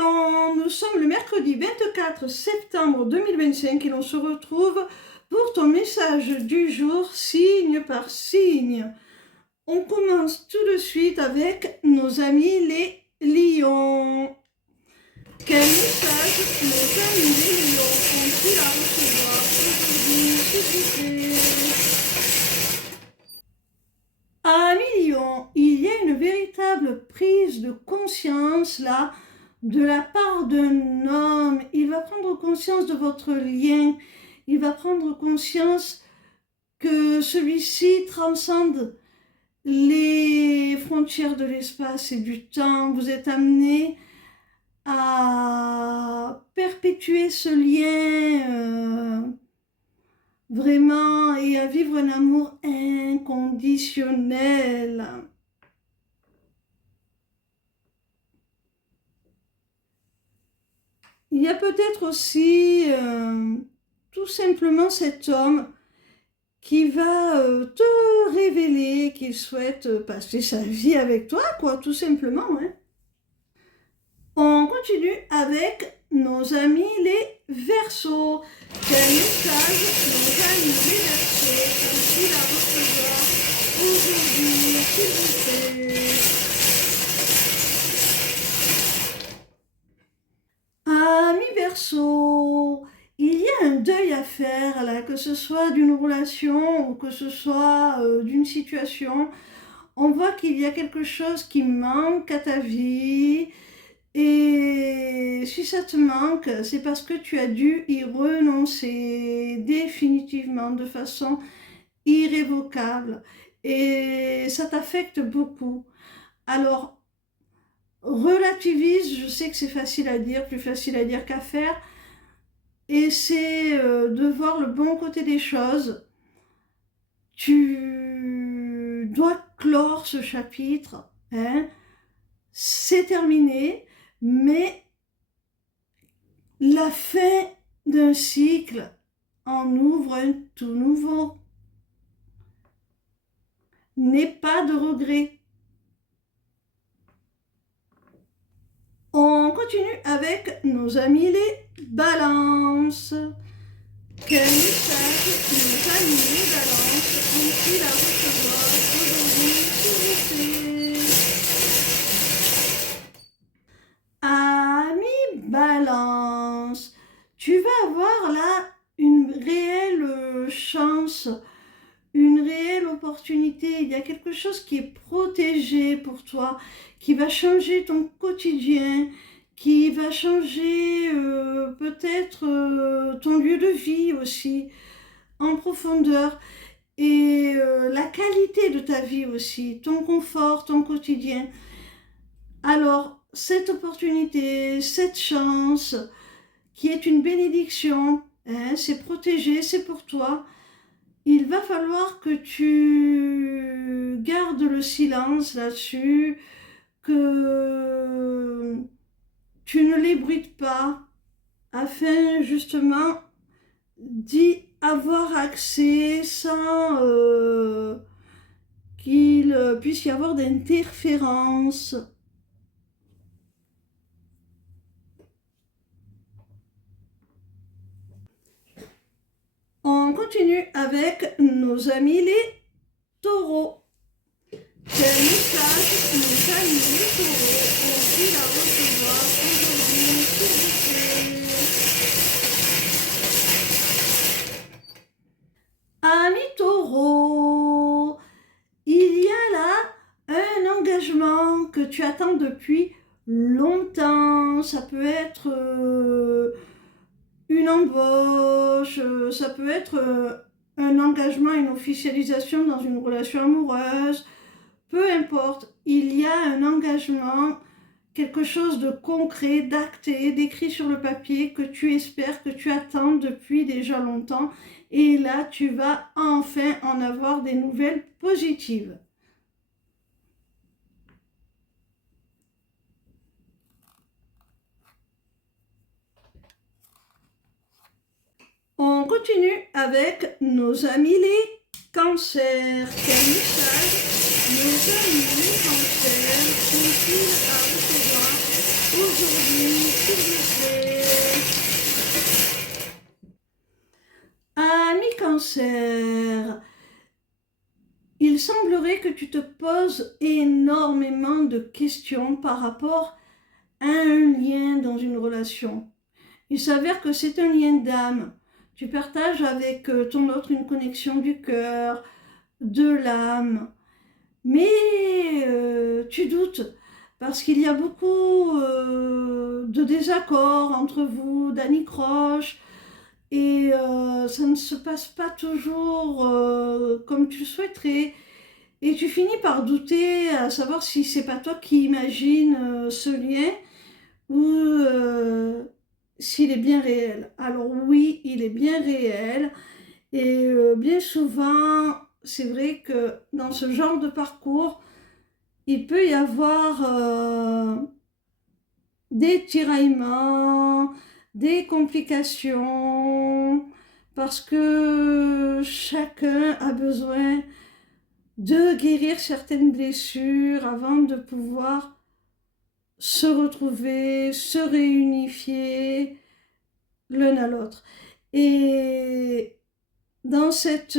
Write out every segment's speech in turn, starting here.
Lion, nous sommes le mercredi 24 septembre 2025 et l'on se retrouve pour ton message du jour, signe par signe. On commence tout de suite avec nos amis les lions. Quel message nos amis les lions ont-ils à recevoir aujourd'hui, s'il vous plaît? Amis lions, il y a une véritable prise de conscience là, de la part d'un homme. Il va prendre conscience de votre lien. Il va prendre conscience que celui-ci transcende les frontières de l'espace et du temps. Vous êtes amenés à perpétuer ce lien vraiment et à vivre un amour inconditionnel. Il y a peut-être aussi tout simplement cet homme qui va te révéler qu'il souhaite passer sa vie avec toi, quoi, tout simplement. Hein. On continue avec nos amis les Verseaux. Quel message nos amis les Verseaux ont-ils à recevoir aujourd'hui, s'il vous plaît? Amis Verseaux, il y a un deuil à faire là, que ce soit d'une relation ou que ce soit d'une situation. On voit qu'il y a quelque chose qui manque à ta vie. Et si ça te manque, c'est parce que tu as dû y renoncer définitivement, de façon irrévocable. Et ça t'affecte beaucoup. Alors, relativise, je sais que c'est facile à dire, plus facile à dire qu'à faire. Essaie de voir le bon côté des choses. Tu dois clore ce chapitre. Hein. C'est terminé. Mais la fin d'un cycle en ouvre un tout nouveau. N'aie pas de regret. On continue avec nos amis les balances. Quel message nos amis les balances ont-ils à recevoir aujourd'hui, s'il vous plaît? Amis balance, tu vas avoir là une réelle chance, une réelle opportunité. Il y a quelque chose qui est protégé pour toi, qui va changer ton quotidien, qui va changer peut-être ton lieu de vie aussi, en profondeur, et la qualité de ta vie aussi, ton confort, ton quotidien. Alors, cette opportunité, cette chance, qui est une bénédiction, hein, c'est protégé, c'est pour toi. Il va falloir que tu gardes le silence là-dessus, que tu ne l'ébruites pas, afin justement d'y avoir accès sans qu'il puisse y avoir d'interférences. On continue avec nos amis les taureaux. Quel message nos amis les taureaux ont-ils à recevoir aujourd'hui, s'il vous plaît? Amis taureaux, il y a là un engagement que tu attends depuis longtemps. Ça peut être une embauche, ça peut être un engagement, une officialisation dans une relation amoureuse, peu importe, il y a un engagement, quelque chose de concret, d'acté, d'écrit sur le papier que tu espères, que tu attends depuis déjà longtemps, et là tu vas enfin en avoir des nouvelles positives. On continue avec nos amis les cancers. Quel message nos amis les cancers ont-ils à recevoir aujourd'hui, s'il vous plaît. Ami Cancer, il semblerait que tu te poses énormément de questions par rapport à un lien dans une relation. Il s'avère que c'est un lien d'âme. Tu partages avec ton autre une connexion du cœur, de l'âme. Mais tu doutes parce qu'il y a beaucoup de désaccords entre vous, d'anicroches, et ça ne se passe pas toujours comme tu le souhaiterais. Et tu finis par douter à savoir si c'est pas toi qui imagines ce lien ou s'il est bien réel. Alors oui, il est bien réel et bien souvent, c'est vrai que dans ce genre de parcours, il peut y avoir des tiraillements, des complications, parce que chacun a besoin de guérir certaines blessures avant de pouvoir se retrouver, se réunifier l'un à l'autre. Et dans cette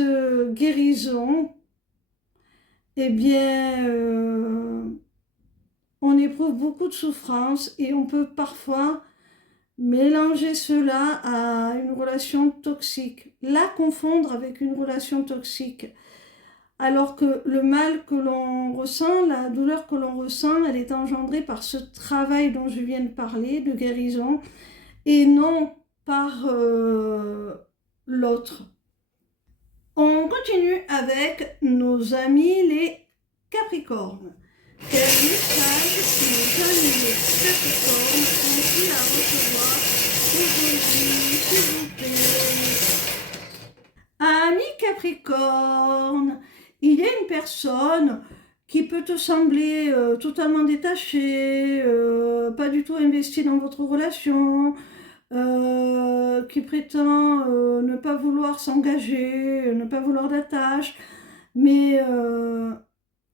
guérison, eh bien, on éprouve beaucoup de souffrance et on peut parfois mélanger cela à une relation toxique, la confondre avec une relation toxique. Alors que le mal que l'on ressent, la douleur que l'on ressent, elle est engendrée par ce travail dont je viens de parler, de guérison, et non par l'autre. On continue avec nos amis les Capricornes. Quel message que nos amis les Capricornes ont-ils à recevoir aujourd'hui, s'il vous plaît? Amis Capricorne, il y a une personne qui peut te sembler totalement détachée, pas du tout investie dans votre relation, qui prétend ne pas vouloir s'engager, ne pas vouloir d'attache, mais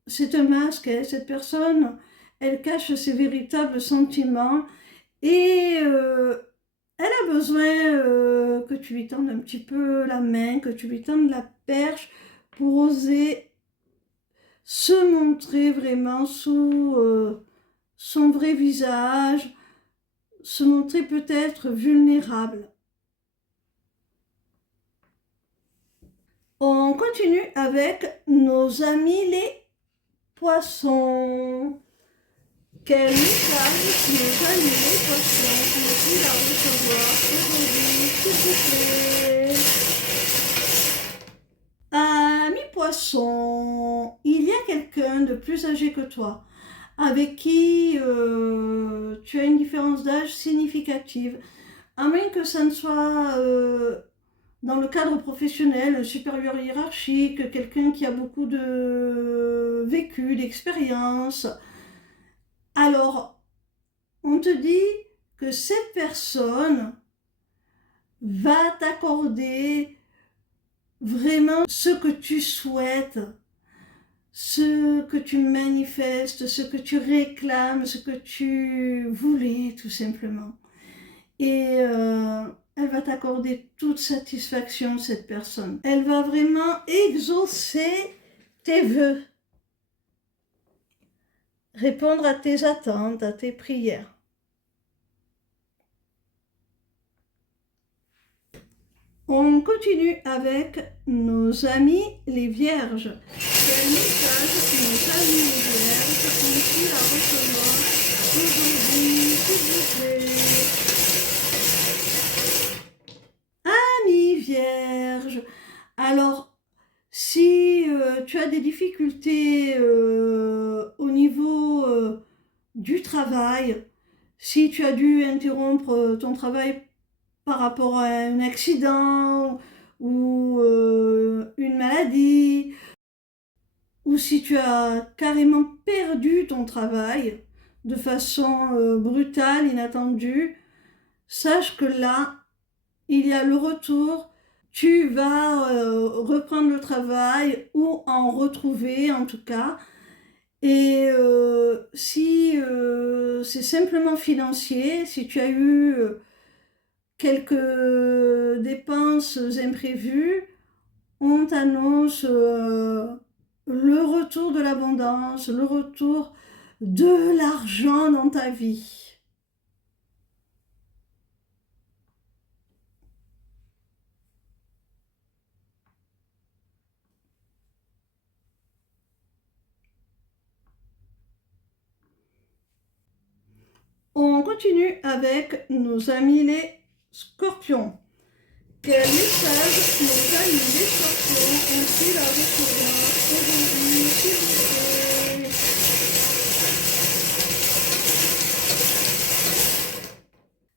c'est un masque, hein, cette personne, elle cache ses véritables sentiments et elle a besoin que tu lui tendes un petit peu la main, que tu lui tendes la perche pour oser se montrer vraiment sous son vrai visage, se montrer peut-être vulnérable. On continue avec nos amis les poissons. Quel message nos amis les poissons ont-ils à recevoir aujourd'hui, s'il vous plaît? Amis poissons, il y a quelqu'un de plus âgé que toi, avec qui tu as une différence d'âge significative, à moins que ça ne soit dans le cadre professionnel, un supérieur hiérarchique, quelqu'un qui a beaucoup de vécu, d'expérience. Alors, on te dit que cette personne va t'accorder vraiment ce que tu souhaites, ce que tu manifestes, ce que tu réclames, ce que tu voulais tout simplement. Et elle va t'accorder toute satisfaction, cette personne. Elle va vraiment exaucer tes vœux, répondre à tes attentes, à tes prières. On continue avec nos amis les vierges. Quel message que nos amis les vierges ont-ils à recevoir aujourd'hui, s'il vous plaît? Amis vierges, alors si tu as des difficultés au niveau du travail, si tu as dû interrompre ton travail par rapport à un accident ou une maladie, ou si tu as carrément perdu ton travail de façon brutale, inattendue, sache que là, il y a le retour. Tu vas reprendre le travail ou en retrouver en tout cas. Et si c'est simplement financier, si tu as eu quelques dépenses imprévues, on t'annonce le retour de l'abondance, le retour de l'argent dans ta vie. On continue avec nos amis les scorpions. Quel message nos amis les scorpions ont-ils à recevoir aujourd'hui, s'il vous plaît?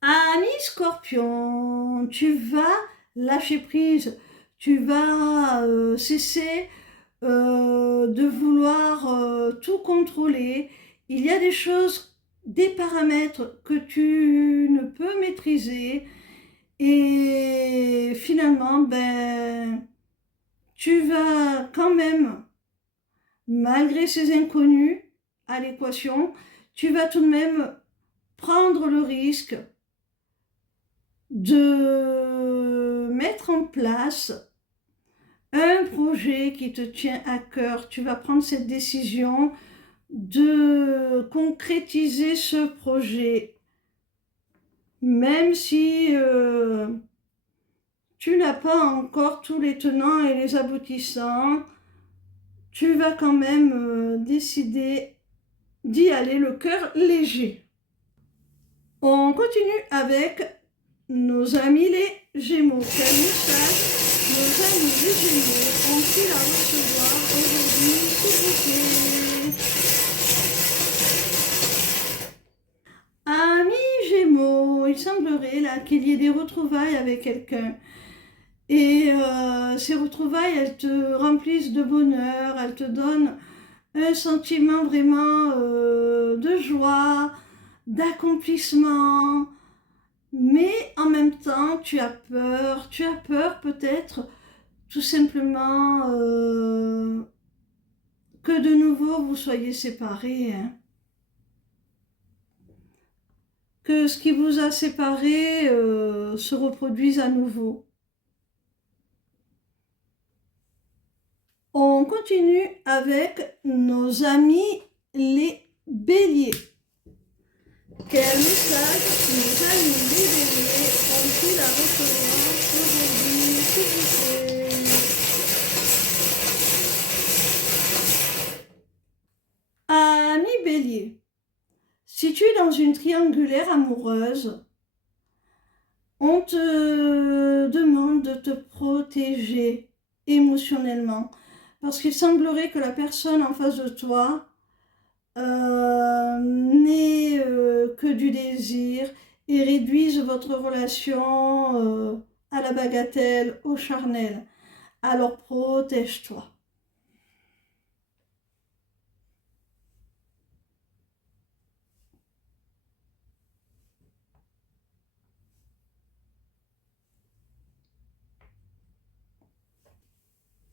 Ami scorpion, tu vas lâcher prise, tu vas cesser de vouloir tout contrôler. Il y a des choses, des paramètres que tu ne peux maîtriser et finalement, ben, tu vas quand même, malgré ces inconnus à l'équation, tu vas tout de même prendre le risque de mettre en place un projet qui te tient à cœur. Tu vas prendre cette décision de concrétiser ce projet, même si tu n'as pas encore tous les tenants et les aboutissants, tu vas quand même décider d'y aller le cœur léger. On continue avec nos amis les Gémeaux. Quel message nos amis les Gémeaux ont-ils à recevoir aujourd'hui, s'il vous plaît? Amis Gémeaux, il semblerait là qu'il y ait des retrouvailles avec quelqu'un. Et ces retrouvailles, elles te remplissent de bonheur, elles te donnent un sentiment vraiment de joie, d'accomplissement. Mais en même temps, tu as peur peut-être tout simplement que de nouveau vous soyez séparés, hein. Que ce qui vous a séparés se reproduise à nouveau. On continue avec nos amis les béliers. Quel message nos amis les béliers ont-ils à recevoir aujourd'hui, s'il vous plaît? Ami bélier, si tu es dans une triangulaire amoureuse, on te demande de te protéger émotionnellement. Parce qu'il semblerait que la personne en face de toi n'ait que du désir et réduise votre relation à la bagatelle, au charnel. Alors protège-toi.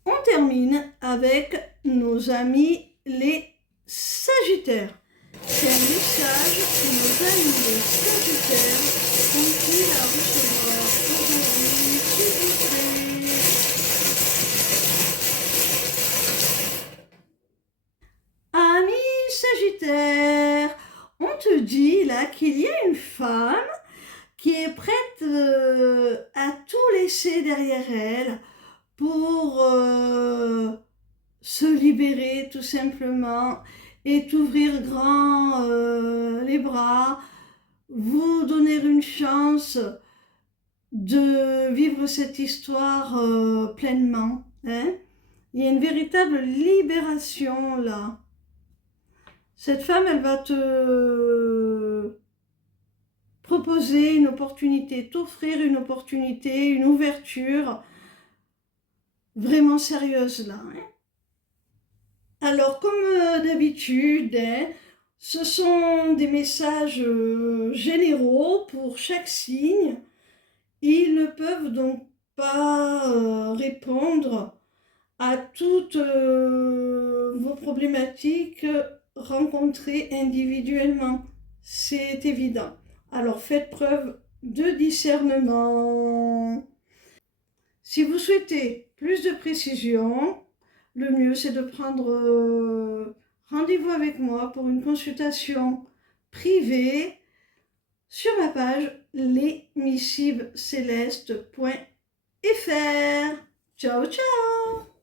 On termine avec nos amis les Sagittaires. Quel message nos amis les Sagittaires ont-ils à recevoir aujourd'hui, s'il vous plaît? Amis Sagittaires, on te dit là qu'il y a une femme qui est prête à tout laisser derrière elle pour se libérer tout simplement et t'ouvrir grand les bras, vous donner une chance de vivre cette histoire pleinement, hein. Il y a une véritable libération là. Cette femme, elle va te proposer une opportunité, t'offrir une opportunité, une ouverture vraiment sérieuse là, hein. Alors, comme d'habitude, hein, ce sont des messages généraux pour chaque signe. Ils ne peuvent donc pas répondre à toutes vos problématiques rencontrer individuellement, c'est évident. Alors faites preuve de discernement. Si vous souhaitez plus de précision, le mieux c'est de prendre rendez-vous avec moi pour une consultation privée sur ma page lesmissivescélestes.fr. Ciao ciao.